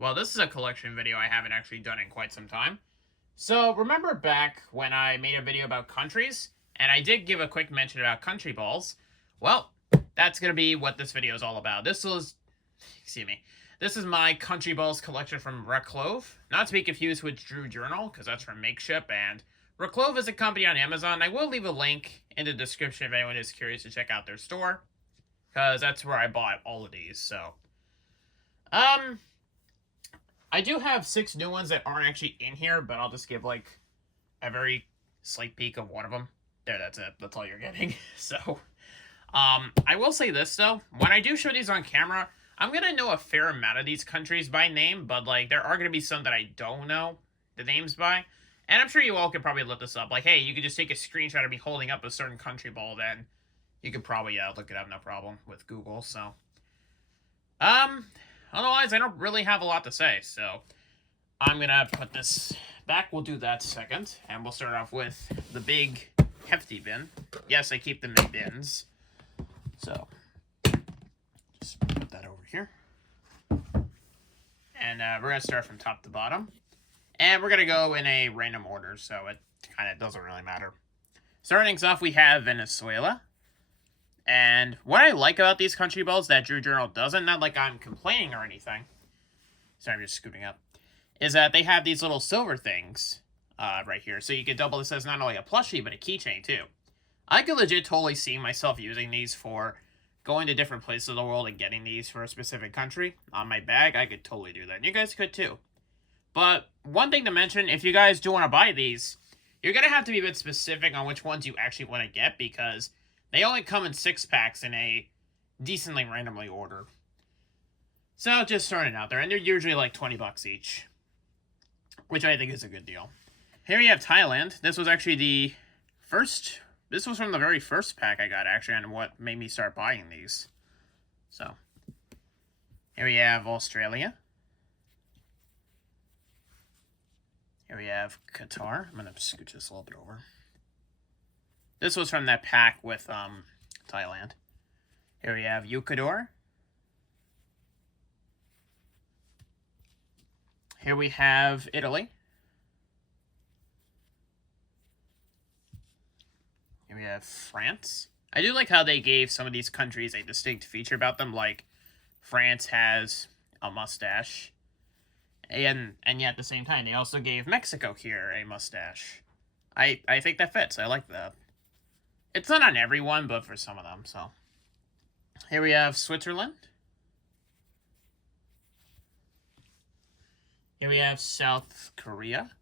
Well, this is a collection video I haven't actually done in quite some time. So, remember back when I made a video about countries, and I did give a quick mention about country balls? Well, that's going to be what this video is all about. Excuse me, this is my country balls collection from Raclove. Not to be confused with Drew Journal, because that's from Makeship, and Raclove is a company on Amazon. I will leave a link in the description if anyone is curious to check out their store, because that's where I bought all of these, so... I do have 6 new ones that aren't actually in here, but I'll just give, like, a very slight peek of one of them. There, that's it. That's all you're getting. So, I will say this, though. When I do show these on camera, I'm going to know a fair amount of these countries by name, but, like, there are going to be some that I don't know the names by. And I'm sure you all could probably look this up. Like, hey, you could just take a screenshot of me holding up a certain country ball, then you could probably, look it up, no problem, with Google, so... Otherwise, I don't really have a lot to say, so I'm going to put this back. We'll do that second, and we'll start off with the big, hefty bin. Yes, I keep them in bins. So, just put that over here. And we're going to start from top to bottom. And we're going to go in a random order, so it kind of doesn't really matter. Starting things off, we have Venezuela. And what I like about these country balls that Drew Journal doesn't, not like I'm complaining or anything, sorry, I'm just scooting up, is that they have these little silver things right here. So you can double this as not only a plushie, but a keychain too. I could legit totally see myself using these for going to different places of the world and getting these for a specific country. On my bag, I could totally do that. And you guys could too. But one thing to mention, if you guys do want to buy these, you're going to have to be a bit specific on which ones you actually want to get, because they only come in 6-packs in a decently randomly order. So, just throwing it out there. And they're usually like 20 bucks each, which I think is a good deal. Here you have Thailand. This was actually the first... This was from the very first pack I got, actually, and what made me start buying these. So, here we have Australia. Here we have Qatar. I'm going to scooch this a little bit over. This was from that pack with Thailand. Here we have Ecuador. Here we have Italy. Here we have France. I do like how they gave some of these countries a distinct feature about them, like France has a mustache. And yet at the same time, they also gave Mexico here a mustache. I think that fits. I like that. It's not on everyone, but for some of them, so. Here we have Switzerland. Here we have South Korea.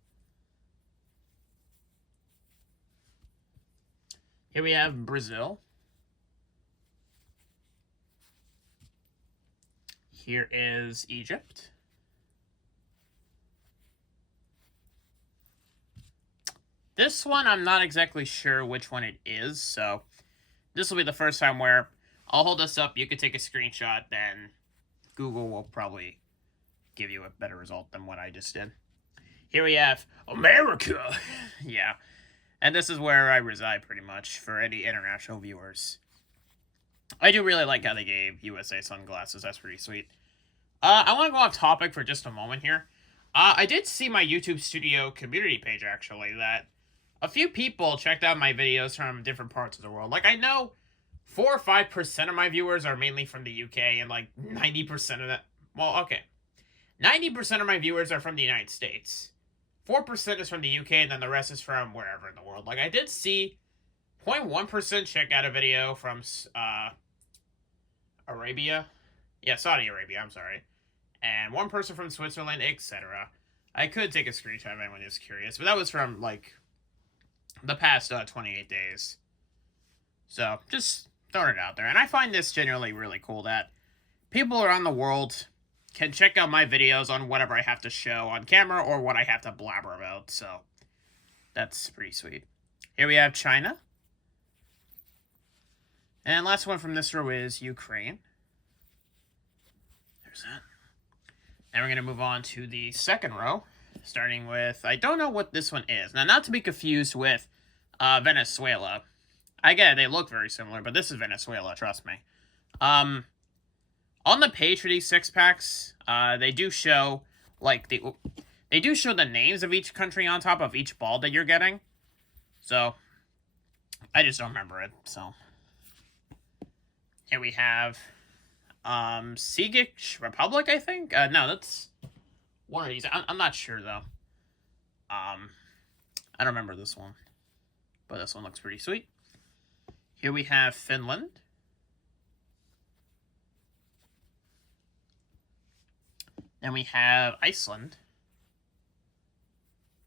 Here we have Brazil. Here is Egypt. This one, I'm not exactly sure which one it is, so this will be the first time where I'll hold this up, you can take a screenshot, then Google will probably give you a better result than what I just did. Here we have America! Yeah, and this is where I reside pretty much for any international viewers. I do really like how they gave USA sunglasses, that's pretty sweet. I want to go off topic for just a moment here. I did see my YouTube Studio community page, actually, that a few people checked out my videos from different parts of the world. Like, I know 4 or 5% of my viewers are mainly from the UK, and like 90% of that... Well, okay. 90% of my viewers are from the United States. 4% is from the UK, and then the rest is from wherever in the world. Like, I did see 0.1% check out a video from Arabia. Yeah, Saudi Arabia, I'm sorry. And 1 person from Switzerland, etc. I could take a screenshot if anyone is curious, but that was from, like, the past 28 days. So, just throwing it out there. And I find this generally really cool that people around the world can check out my videos on whatever I have to show on camera or what I have to blabber about. So, that's pretty sweet. Here we have China. And last one from this row is Ukraine. There's that. And we're going to move on to the second row, starting with, I don't know what this one is. Now, not to be confused with Venezuela. Again, they look very similar, but this is Venezuela, trust me. On the page for these 6-packs, they do show like, they do show the names of each country on top of each ball that you're getting. So, I just don't remember it, so. Here we have, Czech Republic, I think? No, that's one of these. I'm not sure, though. I don't remember this one. But this one looks pretty sweet. Here we have Finland. Then we have Iceland.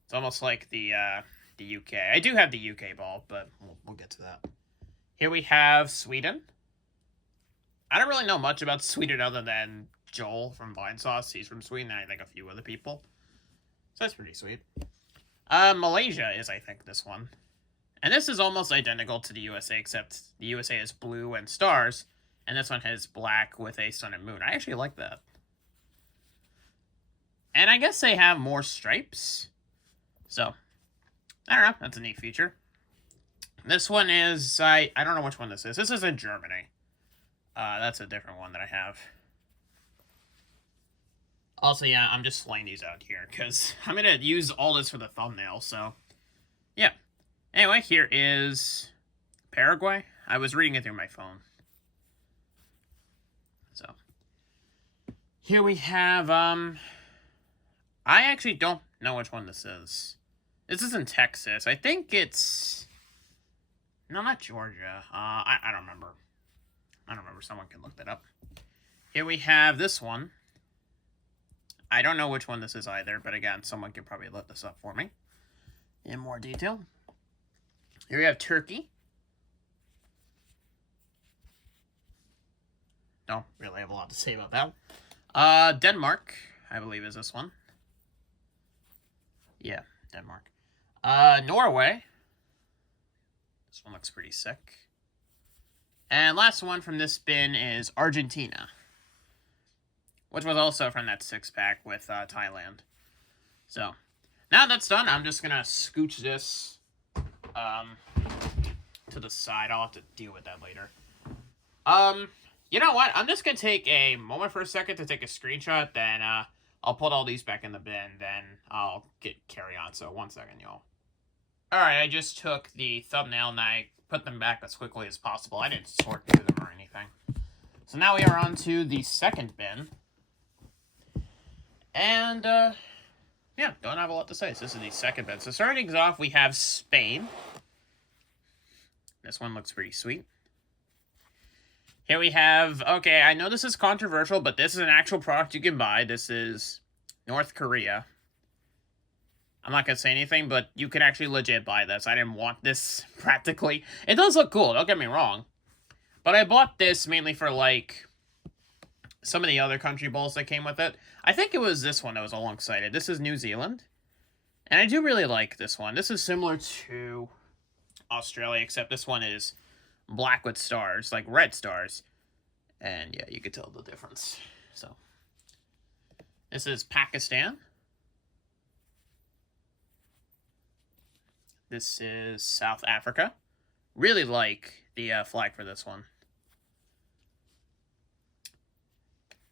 It's almost like the UK. I do have the UK ball, but we'll get to that. Here we have Sweden. I don't really know much about Sweden other than Joel from Vinesauce. He's from Sweden, and I think a few other people. So that's pretty sweet. Malaysia is, I think, this one. And this is almost identical to the USA, except the USA is blue and stars, and this one has black with a sun and moon. I actually like that. And I guess they have more stripes. So, I don't know. That's a neat feature. This one is, I don't know which one this is. This is in Germany. That's a different one that I have. Also, yeah, I'm just slaying these out here, because I'm going to use all this for the thumbnail, so, yeah. Anyway, here is Paraguay. I was reading it through my phone. So, here we have, I actually don't know which one this is. This is in Texas. I think it's, no, not Georgia. I don't remember. I don't remember. Someone can look that up. Here we have this one. I don't know which one this is either, but again, someone could probably look this up for me in more detail. Here we have Turkey. Don't really have a lot to say about that. Denmark, I believe, is this one. Yeah, Denmark. Norway. This one looks pretty sick. And last one from this bin is Argentina, which was also from that 6-pack with Thailand. So, now that's done, I'm just going to scooch this to the side. I'll have to deal with that later. You know what? I'm just going to take a moment for a second to take a screenshot, then I'll put all these back in the bin, then I'll carry on. So, 1 second, y'all. Alright, I just took the thumbnail and I put them back as quickly as possible. I didn't sort through them or anything. So now we are on to the second bin. And, yeah, don't have a lot to say. So this is the second bin. So starting things off, we have Spain. This one looks pretty sweet. Here we have, okay, I know this is controversial, but this is an actual product you can buy. This is North Korea. I'm not going to say anything, but you can actually legit buy this. I didn't want this, practically. It does look cool, don't get me wrong. But I bought this mainly for, like, some of the other country bowls that came with it. I think it was this one that was alongside it. This is New Zealand. And I do really like this one. This is similar to Australia, except this one is black with stars, like red stars. And, yeah, you could tell the difference. So, this is Pakistan. This is South Africa. Really like the flag for this one.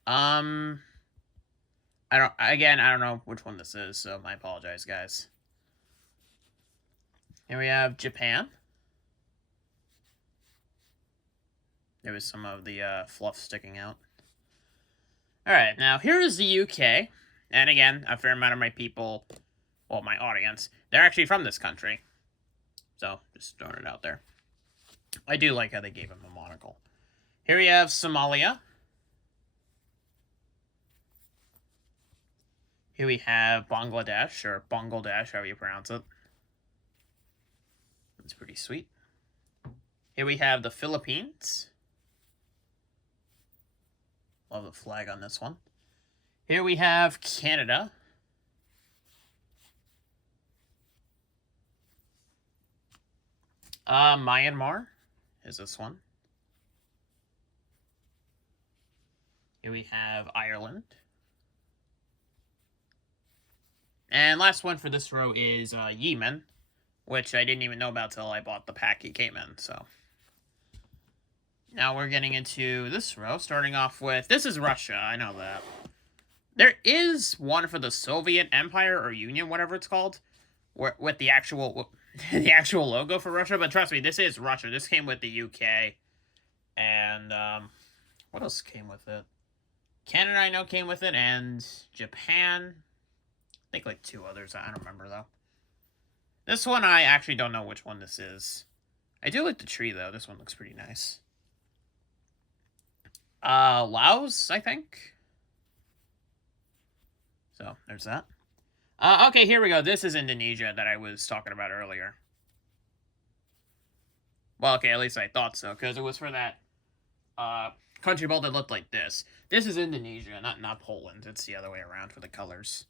I don't know which one this is, so I apologize, guys. Here we have Japan. There was some of the fluff sticking out. Alright, now here is the UK. And again, a fair amount of my people, well, my audience, they're actually from this country. So, just throwing it out there. I do like how they gave him a monocle. Here we have Somalia. Here we have Bangladesh, or Bangladesh, however you pronounce it. That's pretty sweet. Here we have the Philippines. Love the flag on this one. Here we have Canada. Myanmar is this one. Here we have Ireland. And last one for this row is Yemen, which I didn't even know about till I bought the pack he came in, so. Now we're getting into this row, starting off with, this is Russia, I know that. There is one for the Soviet Empire or Union, whatever it's called, with the actual the actual logo for Russia. But trust me, this is Russia. This came with the UK, and what else came with it? Canada, I know, came with it, and Japan. I think like 2 others. I don't remember though. This one, I actually don't know which one this is. I do like the tree though. This one looks pretty nice. Laos, I think. So, there's that. Okay, here we go. This is Indonesia that I was talking about earlier. Well, okay, at least I thought so, because it was for that, country ball that looked like this. This is Indonesia, not Poland. It's the other way around for the colors.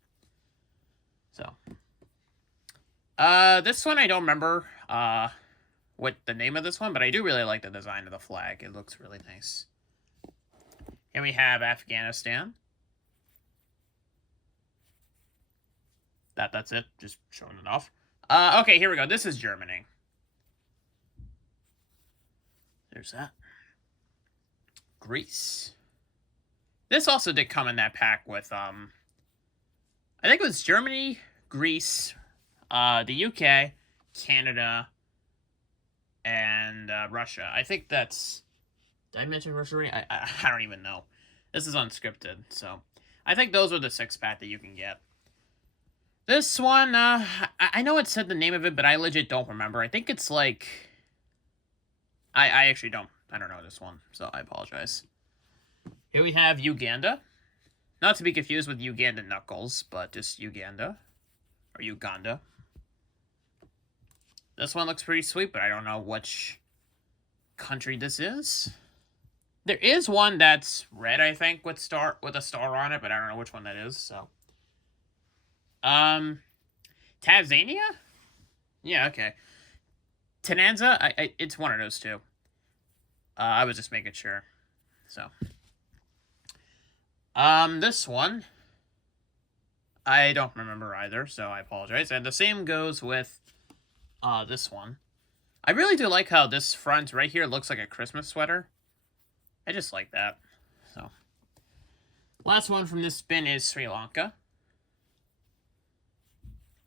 So. This one I don't remember, what the name of this one, but I do really like the design of the flag. It looks really nice. Here we have Afghanistan. That's it. Just showing it off. Okay, here we go. This is Germany. There's that. Greece. This also did come in that pack with, I think it was Germany, Greece, the UK, Canada, and, Russia. I think that's... Did I mention Russia already? I don't even know. This is unscripted, so... I think those are the 6-pack that you can get. This one, I know it said the name of it, but I legit don't remember. I think it's like... I actually don't. I don't know this one, so I apologize. Here we have Uganda. Not to be confused with Uganda Knuckles, but just Uganda. Or Uganda. This one looks pretty sweet, but I don't know which country this is. There is one that's red, I think, with a star on it, but I don't know which one that is, so... Tanzania? Yeah, okay. Tananza? It's one of those two. I was just making sure. So. This one. I don't remember either, so I apologize. And the same goes with, this one. I really do like how this front right here looks like a Christmas sweater. I just like that. So. Last one from this spin is Sri Lanka.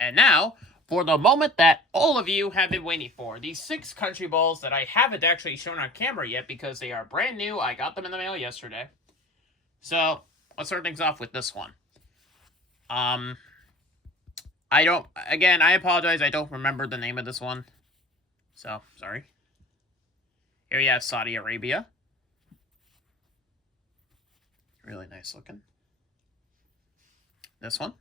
And now, for the moment that all of you have been waiting for, these 6 country balls that I haven't actually shown on camera yet because they are brand new. I got them in the mail yesterday. So, let's start things off with this one. I apologize, I don't remember the name of this one. So, sorry. Here you have Saudi Arabia. Really nice looking. This one.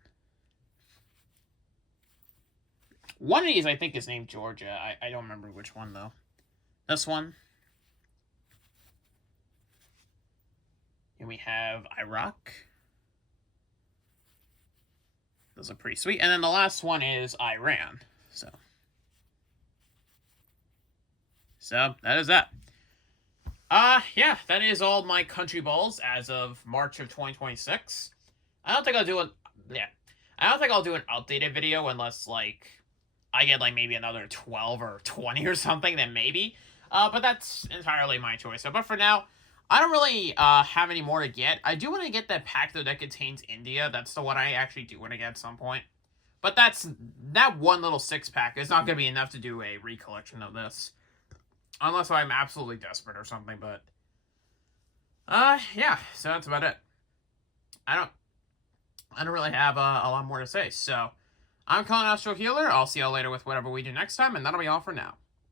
One of these, I think, is named Georgia. I don't remember which one, though. This one. Here we have Iraq. Those are pretty sweet. And then the last one is Iran. So that is that. Yeah, that is all my country balls as of March of 2026. I don't think I'll do an updated video unless, like, I get, like, maybe another 12 or 20 or something, then maybe. But that's entirely my choice. But for now, I don't really have any more to get. I do want to get that pack, though, that contains India. That's the one I actually do want to get at some point. But that one little 6-pack is not going to be enough to do a recollection of this. Unless I'm absolutely desperate or something, but... yeah, so that's about it. I don't really have a lot more to say, so... I'm Colin Astro Healer. I'll see y'all later with whatever we do next time, and that'll be all for now.